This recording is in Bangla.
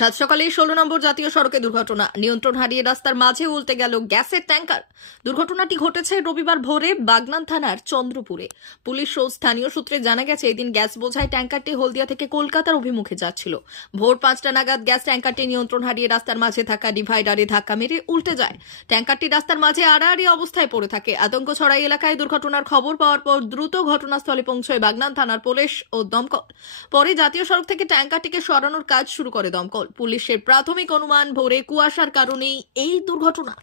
সাত সকালে 16 নম্বর জাতীয় সড়কে দুর্ঘটনা। নিয়ন্ত্রণ হারিয়ে রাস্তার মাঝে উল্টে গেল গ্যাসের ট্যাঙ্কার। দুর্ঘটনাটি ঘটেছে রবিবার ভোরে বাগনান থানার চন্দ্রপুরে। পুলিশ ও স্থানীয় সূত্রে জানা গেছে, এদিন গ্যাস বোঝাই ট্যাঙ্কারটি হলদিয়া থেকে কলকাতার অভিমুখে যাচ্ছিল। ভোর 5টা নাগাদ গ্যাস ট্যাঙ্কারটি নিয়ন্ত্রণ হারিয়ে রাস্তার মাঝে থাকা ডিভাইডারে ধাক্কা মেরে উল্টে যায়। ট্যাঙ্কারটি রাস্তার মাঝে আড়াআড়ি অবস্থায় পড়ে থাকে। আতঙ্ক ছড়ায় এলাকায়। দুর্ঘটনার খবর পাওয়ার পর দ্রুত ঘটনাস্থলে পৌঁছয় বাগনান থানার পুলিশ ও দমকল। পরে জাতীয় সড়ক থেকে ট্যাঙ্কারটিকে সরানোর কাজ শুরু করে দমকল। পুলিশের প্রাথমিক অনুমান, ভোরে কুয়াশার কারণেই এই দুর্ঘটনা।